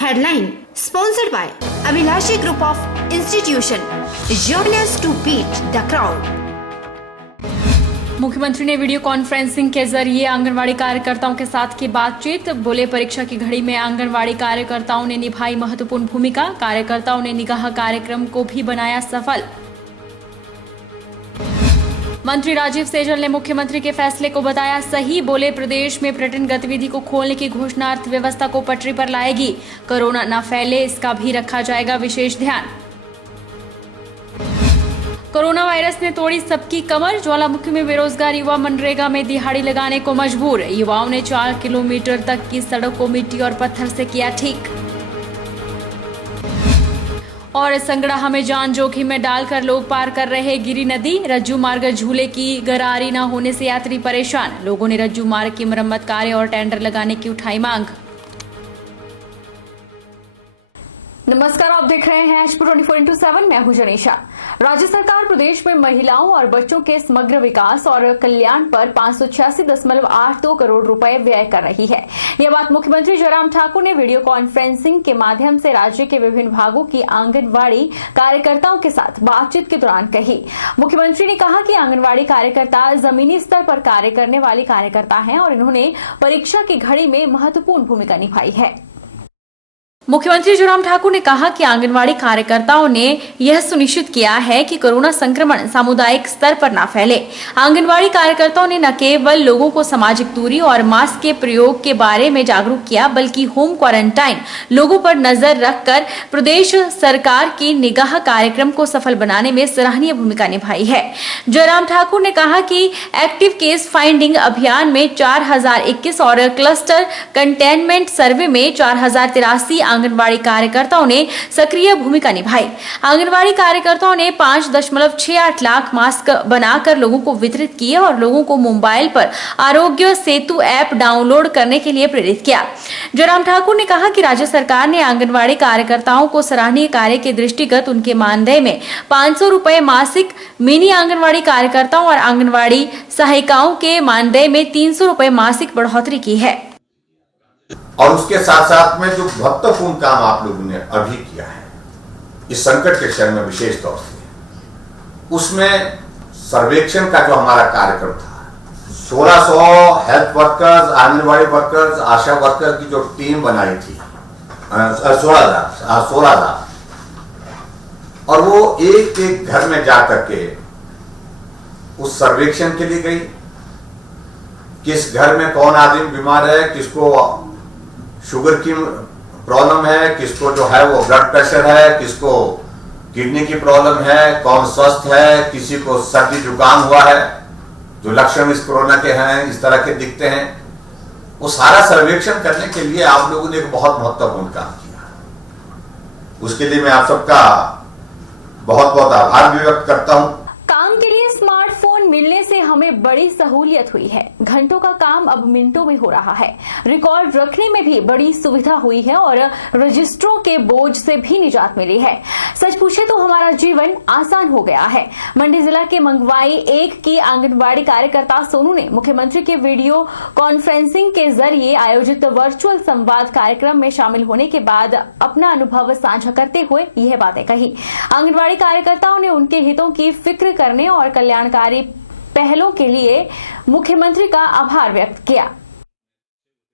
Headline sponsored by Abhilashi Group of Institution. Join us to beat the crowd. मुख्यमंत्री ने video conferencing के जरिए आंगनवाड़ी कार्यकर्ताओं के साथ की बातचीत। बोले, परीक्षा की घड़ी में आंगनवाड़ी कार्यकर्ताओं ने निभाई महत्वपूर्ण भूमिका। कार्यकर्ताओं ने निगाह कार्यक्रम को भी बनाया सफल। मंत्री राजीव सैजल ने मुख्यमंत्री के फैसले को बताया सही। बोले, प्रदेश में पर्यटन गतिविधि को खोलने की घोषणा अर्थव्यवस्था को पटरी पर लाएगी। कोरोना न फैले, इसका भी रखा जाएगा विशेष ध्यान। कोरोना वायरस ने तोड़ी सबकी कमर। ज्वालामुखी में बेरोजगार युवा मनरेगा में दिहाड़ी लगाने को मजबूर। युवाओं ने 4 किलोमीटर तक की सड़क को मिट्टी और पत्थर से किया ठीक। और संगड़ाहा में जान जोखिम में डालकर लोग पार कर रहे गिरी नदी। रज्जू मार्ग झूले की गरारी न होने से यात्री परेशान। लोगों ने रज्जू मार्ग की मरम्मत कार्य और टेंडर लगाने की उठाई मांग। नमस्कार, आप देख रहे हैं एच 24/7। मैं हूं जनीशा। राज्य सरकार प्रदेश में महिलाओं और बच्चों के समग्र विकास और कल्याण पर 586.82 करोड़ रुपए व्यय कर रही है। यह बात मुख्यमंत्री जयराम ठाकुर ने वीडियो कॉन्फ्रेंसिंग के माध्यम से राज्य के विभिन्न भागों की आंगनवाड़ी कार्यकर्ताओं के साथ बातचीत के दौरान कही। मुख्यमंत्री ने कहा कि आंगनवाड़ी कार्यकर्ता जमीनी स्तर पर कार्य करने वाली कार्यकर्ता हैं और इन्होंने परीक्षा की घड़ी में महत्वपूर्ण भूमिका निभाई है। मुख्यमंत्री जयराम ठाकुर ने कहा कि आंगनवाड़ी कार्यकर्ताओं ने यह सुनिश्चित किया है कि कोरोना संक्रमण सामुदायिक स्तर पर न फैले। आंगनवाड़ी कार्यकर्ताओं ने न केवल लोगों को सामाजिक दूरी और मास्क के प्रयोग के बारे में जागरूक किया, बल्कि होम क्वारंटाइन लोगों पर नजर रखकर प्रदेश सरकार की निगाह कार्यक्रम को सफल बनाने में सराहनीय भूमिका निभाई है। जयराम ठाकुर ने कहा कि एक्टिव केस फाइंडिंग अभियान में 4021 और क्लस्टर कंटेनमेंट सर्वे में 4083 आंगनवाड़ी कार्यकर्ताओं ने सक्रिय भूमिका निभाई। आंगनवाड़ी कार्यकर्ताओं ने 5.68 लाख मास्क बनाकर लोगों को वितरित किए और लोगों को मोबाइल पर आरोग्य सेतु ऐप डाउनलोड करने के लिए प्रेरित किया। जयराम ठाकुर ने कहा कि राज्य सरकार ने आंगनवाड़ी कार्यकर्ताओं को सराहनीय कार्य के दृष्टिगत उनके मानदेय में 500 रुपए मासिक, मिनी आंगनवाड़ी कार्यकर्ताओं और आंगनवाड़ी सहायिकाओं के मानदेय में 300 रुपए मासिक बढ़ोतरी की है। और उसके साथ साथ में जो महत्वपूर्ण काम आप लोगों ने अभी किया है इस संकट के समय में विशेष तौर से, उसमें सर्वेक्षण का जो हमारा कार्यक्रम था, 1600 हेल्थ वर्कर्स, आंगनवाड़ी वर्कर्स, आशा वर्कर्स की जो टीम बनाई थी, 16,000 और वो एक एक घर में जाकर के उस सर्वेक्षण के लिए गई। किस घर में कौन आदमी बीमार है, किसको शुगर की प्रॉब्लम है, किसको जो है वो ब्लड प्रेशर है, किसको किडनी की प्रॉब्लम है, कौन स्वस्थ है, किसी को सर्दी जुकाम हुआ है, जो लक्षण इस कोरोना के हैं इस तरह के दिखते हैं। वो सारा सर्वेक्षण करने के लिए आप लोगों ने एक बहुत महत्वपूर्ण काम किया। उसके लिए मैं आप सबका बहुत बहुत आभार भी व्यक्त करता हूं। काम के लिए स्मार्टफोन मिलने से हमें बड़ी सहूलियत हुई है। घंटों का काम अब मिनटों में हो रहा है। रिकॉर्ड रखने में भी बड़ी सुविधा हुई है और रजिस्ट्रों के बोझ से भी निजात मिली है। सच पूछे तो हमारा जीवन आसान हो गया है। मंडी जिला के मंगवाई 1 की आंगनबाड़ी कार्यकर्ता सोनू ने मुख्यमंत्री के वीडियो कॉन्फ्रेंसिंग के जरिए आयोजित वर्चुअल संवाद कार्यक्रम में शामिल होने के बाद अपना अनुभव साझा करते हुए यह बातें कही। आंगनबाड़ी कार्यकर्ताओं ने उनके हितों की फिक्र करने और कल्याणकारी पहलों के लिए मुख्यमंत्री का आभार व्यक्त किया।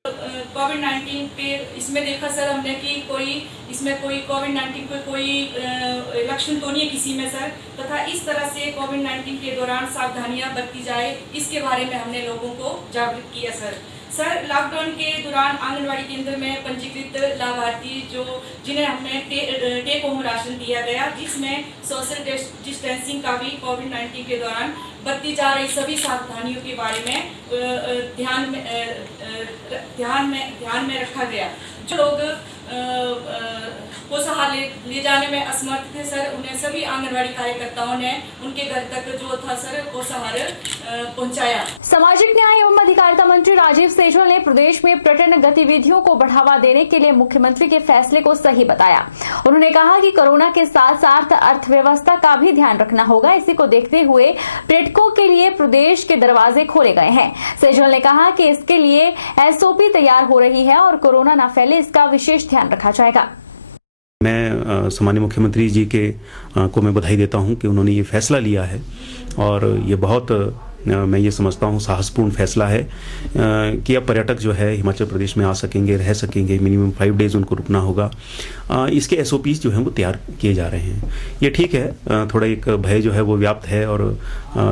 कोविड-19 पे इसमें देखा सर हमने कि इसमें कोई कोविड-19 पे कोई लक्षण तो नहीं है किसी में सर, तथा इस तरह से कोविड-19 के दौरान सावधानियां बरती जाए, इसके बारे में हमने लोगों को जागरूक किया सर। लॉकडाउन के दौरान आंगनवाड़ी केंद्र में पंजीकृत लाभार्थी जिन्हें हमने टेक होम राशन दिया गया, जिसमें सोशल डिस्टेंसिंग का भी कोविड-19 के दौरान बरती जा रही सभी सावधानियों के बारे में ध्यान में रखा गया। जो लोग पोषाहार ले जाने में असमर्थ थे सर, उन्हें सभी आंगनवाड़ी कार्यकर्ताओं ने उनके घर तक जो था सर पोषाहार पहुंचाया। सामाजिक न्याय एवं अधिकारिता मंत्री राजीव सैजल ने प्रदेश में पर्यटन गतिविधियों को बढ़ावा देने के लिए मुख्यमंत्री के फैसले को सही बताया। उन्होंने कहा कि कोरोना के साथ साथ अर्थव्यवस्था का भी ध्यान रखना होगा। इसी को देखते हुए पर्यटकों के लिए प्रदेश के दरवाजे खोले गए हैं। सैजल ने कहा कि इसके लिए एसओपी तैयार हो रही है और कोरोना न फैले इसका विशेष ध्यान रखा जाएगा। मैं सामान्य मुख्यमंत्री जी को मैं बधाई देता हूं कि उन्होंने ये फैसला लिया है और ये बहुत मैं ये समझता हूँ साहसपूर्ण फैसला है कि अब पर्यटक जो है हिमाचल प्रदेश में आ सकेंगे, रह सकेंगे, मिनिमम 5 डेज उनको रुकना होगा। इसके एसओपीज जो हैं वो तैयार किए जा रहे हैं। ये ठीक है, थोड़ा एक भय जो है वो व्याप्त है और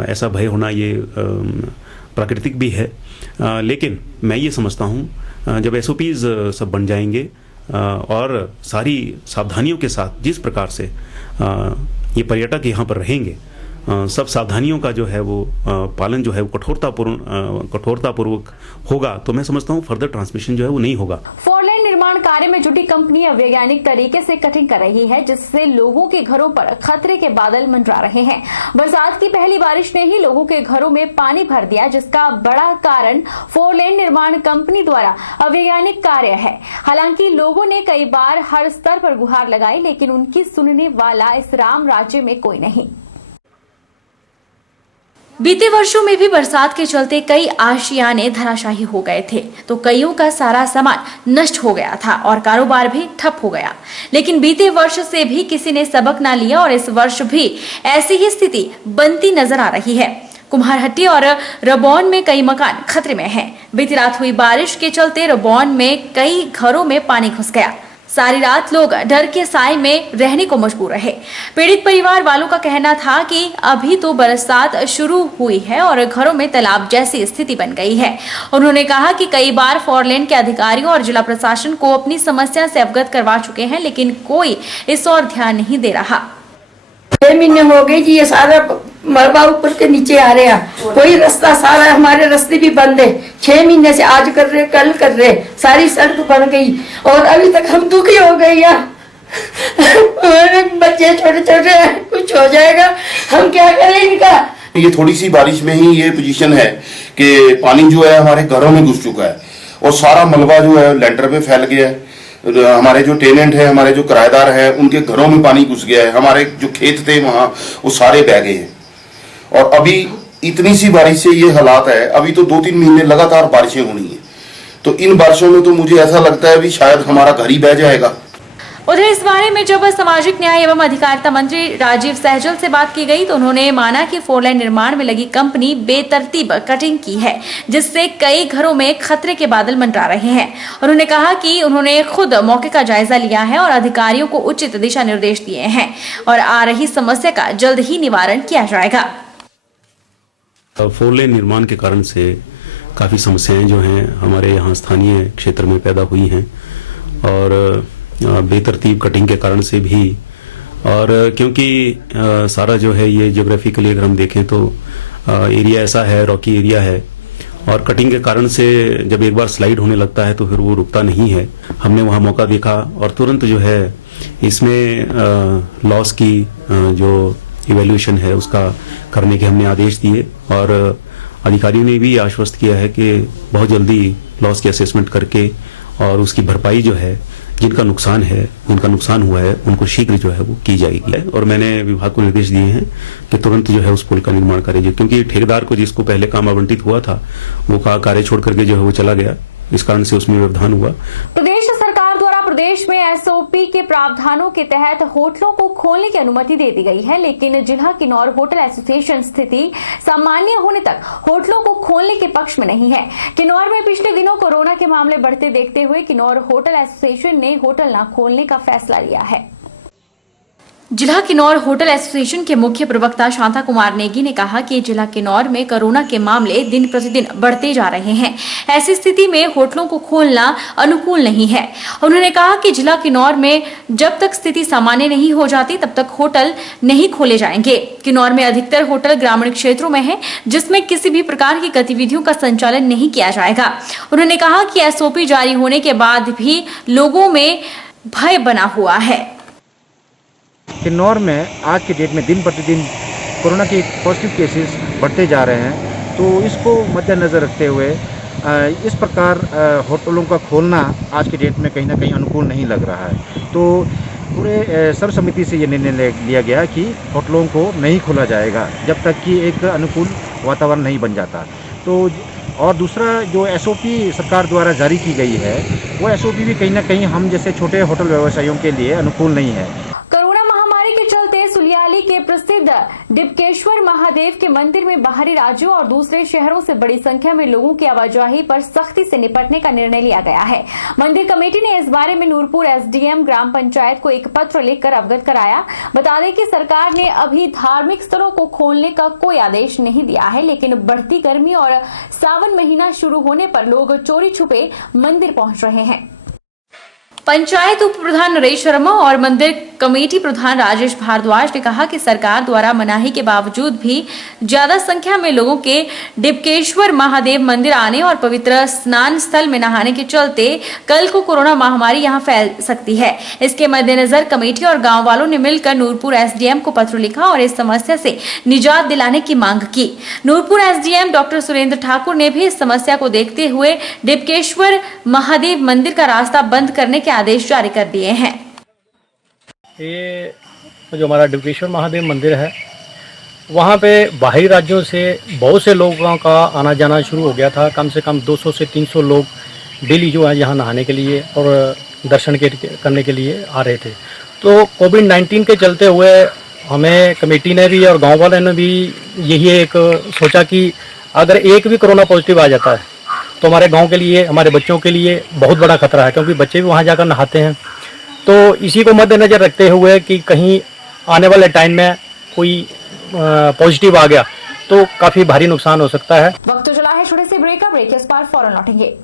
ऐसा भय होना ये प्राकृतिक भी है, लेकिन मैं ये समझता हूँ जब एसओपीज सब बन जाएंगे और सारी सावधानियों के साथ जिस प्रकार से ये पर्यटक यहाँ पर रहेंगे, सब सावधानियों का जो है वो पालन जो है वो कठोरतापूर्वक होगा, तो मैं समझता हूँ फर्दर ट्रांसमिशन जो है वो नहीं होगा। 4 लेन निर्माण कार्य में जुटी कंपनी अवैज्ञानिक तरीके से कटिंग कर रही है, जिससे लोगों के घरों पर खतरे के बादल मंडरा रहे हैं। बरसात की पहली बारिश ने ही लोगों के घरों में पानी भर दिया, जिसका बड़ा कारण 4 लेन निर्माण कंपनी द्वारा अवैज्ञानिक कार्य है। हालांकि लोगों ने कई बार हर स्तर पर गुहार लगाई, लेकिन उनकी सुनने वाला इस राम राज्य में कोई नहीं। बीते वर्षों में भी बरसात के चलते कई आशियाने धराशायी हो गए थे, तो कईयों का सारा सामान नष्ट हो गया था और कारोबार भी ठप हो गया। लेकिन बीते वर्ष से भी किसी ने सबक ना लिया और इस वर्ष भी ऐसी ही स्थिति बनती नजर आ रही है। कुम्हारहट्टी और रबौन में कई मकान खतरे में हैं। बीती रात हुई बारिश के चलते रबौन में कई घरों में पानी घुस गया। सारी रात लोग डर के साए में रहने को मजबूर रहे। पीड़ित परिवार वालों का कहना था कि अभी तो बरसात शुरू हुई है और घरों में तालाब जैसी स्थिति बन गई है। उन्होंने कहा कि कई बार 4 लेन के अधिकारियों और जिला प्रशासन को अपनी समस्या से अवगत करवा चुके हैं, लेकिन कोई इस ओर ध्यान नहीं दे रहा। 6 महीने हो गए जी, ये सारा मलबा ऊपर के नीचे आ रहा, कोई रास्ता, सारा हमारे रास्ते भी बंद है। 6 महीने से आज कर रहे, कल कर रहे, सारी सड़क बन गई और अभी तक हम दुखी हो गए। हमारे बच्चे छोटे छोटे, कुछ हो जाएगा, हम क्या करें इनका। ये थोड़ी सी बारिश में ही ये पोजीशन है कि पानी जो है हमारे घरों में घुस चुका है और सारा मलबा जो है लेंटर पे फैल गया है। हमारे जो टेनेंट है, हमारे जो किराएदार हैं, उनके घरों में पानी घुस गया है। हमारे जो खेत थे वहां वो सारे बह गए हैं और अभी इतनी सी बारिश से ये हालात है। अभी तो 2-3 महीने लगातार बारिशें होनी है, तो इन बारिशों में तो मुझे ऐसा लगता है भी शायद हमारा घर ही बह जाएगा। उधर इस बारे में जब सामाजिक न्याय एवं अधिकारिता मंत्री राजीव सैजल से बात की गई तो उन्होंने माना कि 4 लेन निर्माण में लगी कंपनी बेतरतीब कटिंग की है, जिससे कई घरों में खतरे के बादल मंडरा रहे हैं। उन्होंने कहा कि उन्होंने खुद मौके का जायजा लिया है और अधिकारियों को उचित दिशा निर्देश दिए हैं और आ रही समस्या का जल्द ही निवारण किया जाएगा। 4 लेन निर्माण के कारण से काफ़ी समस्याएं जो हैं हमारे यहाँ स्थानीय क्षेत्र में पैदा हुई हैं और बेतरतीब कटिंग के कारण से भी, और क्योंकि सारा जो है ये ज्योग्राफिकली अगर हम देखें तो एरिया ऐसा है, रॉकी एरिया है और कटिंग के कारण से जब एक बार स्लाइड होने लगता है तो फिर वो रुकता नहीं है। हमने वहाँ मौका देखा और तुरंत जो है इसमें लॉस की जो इवैल्यूएशन है उसका करने के हमने आदेश दिए और अधिकारियों ने भी आश्वस्त किया है कि बहुत जल्दी लॉस की असेसमेंट करके और उसकी भरपाई जो है जिनका नुकसान हुआ है उनको शीघ्र जो है वो की जाएगी। और मैंने विभाग को निर्देश दिए हैं कि तुरंत जो है उस पुल का निर्माण करें, क्योंकि ठेकेदार को जिसको पहले काम आवंटित हुआ था वो कार्य छोड़ करके जो है वो चला गया, इस कारण से उसमें व्यवधान हुआ। प्रदेश सरकार द्वारा प्रदेश में एसओपी के प्रावधानों के तहत होटलों को खोलने की अनुमति दे दी गई है, लेकिन जिला किन्नौर होटल एसोसिएशन स्थिति सामान्य होने तक होटलों को खोलने के पक्ष में नहीं है। किन्नौर में पिछले दिनों कोरोना के मामले बढ़ते देखते हुए किन्नौर होटल एसोसिएशन ने होटल न खोलने का फैसला लिया है। जिला किन्नौर होटल एसोसिएशन के मुख्य प्रवक्ता शांता कुमार नेगी ने कहा कि जिला किन्नौर में कोरोना के मामले दिन प्रतिदिन बढ़ते जा रहे हैं। ऐसी स्थिति में होटलों को खोलना अनुकूल नहीं है। उन्होंने कहा कि जिला किन्नौर में जब तक स्थिति सामान्य नहीं हो जाती तब तक होटल नहीं खोले जाएंगे। किन्नौर में अधिकतर होटल ग्रामीण क्षेत्रों में है, जिसमें किसी भी प्रकार की गतिविधियों का संचालन नहीं किया जाएगा। उन्होंने कहा कि एसओपी जारी होने के बाद भी लोगों में भय बना हुआ है। किन्नौर में आज के डेट में दिन प्रतिदिन कोरोना के पॉजिटिव केसेस बढ़ते जा रहे हैं, तो इसको मद्देनज़र रखते हुए इस प्रकार होटलों का खोलना आज के डेट में कहीं ना कहीं अनुकूल नहीं लग रहा है। तो पूरे सर्वसम्मति से ये निर्णय लिया गया कि होटलों को नहीं खोला जाएगा जब तक कि एक अनुकूल वातावरण नहीं बन जाता। तो और दूसरा जो एसओपी सरकार द्वारा जारी की गई है, वो एसओपी भी कहीं ना कहीं हम जैसे छोटे होटल व्यवसायियों के लिए अनुकूल नहीं है। कोरोना महामारी के चलते सुलियाली के प्रसिद्ध डिपकेश्वर महादेव के मंदिर में बाहरी राज्यों और दूसरे शहरों से बड़ी संख्या में लोगों की आवाजाही पर सख्ती से निपटने का निर्णय लिया गया है। मंदिर कमेटी ने इस बारे में नूरपुर एसडीएम ग्राम पंचायत को एक पत्र लिखकर अवगत कराया। बता दें कि सरकार ने अभी धार्मिक स्थलों को खोलने का कोई आदेश नहीं दिया है, लेकिन बढ़ती गर्मी और सावन महीना शुरू होने पर लोग चोरी छुपे मंदिर पहुंच रहे हैं। पंचायत उप प्रधान नरेश शर्मा और मंदिर कमेटी प्रधान राजेश भारद्वाज ने कहा कि सरकार द्वारा मनाही के बावजूद भी ज्यादा संख्या में लोगों के डिपकेश्वर महादेव मंदिर आने और पवित्र स्नान स्थल में नहाने के चलते कल को कोरोना महामारी यहां फैल सकती है। इसके मद्देनजर कमेटी और गांव वालों ने मिलकर नूरपुर एसडीएम को पत्र लिखा और इस समस्या से निजात दिलाने की मांग की। नूरपुर एसडीएम डॉक्टर सुरेंद्र ठाकुर ने भी इस समस्या को देखते हुए डिपकेश्वर महादेव मंदिर का रास्ता बंद करने के आदेश जारी कर दिए हैं। ये जो हमारा डिपकेश्वर महादेव मंदिर है, वहाँ पे बाहरी राज्यों से बहुत से लोगों का आना जाना शुरू हो गया था। कम से कम 200 से 300 लोग डेली जो है यहाँ नहाने के लिए और दर्शन करने के लिए आ रहे थे। तो कोविड-19 के चलते हुए हमें कमेटी ने भी और गांव वालों ने भी यही एक सोचा कि अगर एक भी कोरोना पॉजिटिव आ जाता है तो हमारे गांव के लिए, हमारे बच्चों के लिए बहुत बड़ा खतरा है, क्योंकि बच्चे भी वहां जाकर नहाते हैं। तो इसी को मद्देनजर रखते हुए कि कहीं आने वाले टाइम में कोई पॉजिटिव आ गया तो काफ़ी भारी नुकसान हो सकता है। वक्त तो चला है छोटे से ब्रेक का। ब्रेक के बाद फौरन लौटेंगे।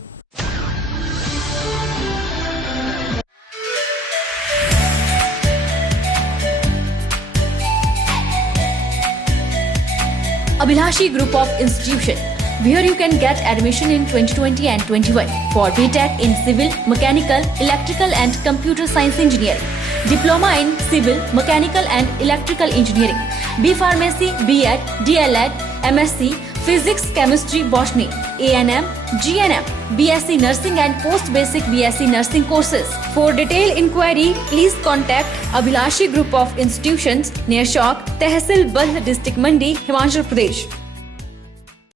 Abhilashi Group of Institution. Here you can get admission in 2020 and 21 for BTech in Civil, Mechanical, Electrical and Computer Science Engineering, Diploma in Civil, Mechanical and Electrical Engineering, B Pharmacy, B.Ed, D.Led, MSc, Physics, Chemistry, Botany, A&M, GNM, BSc Nursing and Post Basic BSc Nursing courses. For detailed inquiry, please contact Abhilashi Group of Institutions near Chowk, Tehsil Bald District Mandi, Himachal Pradesh.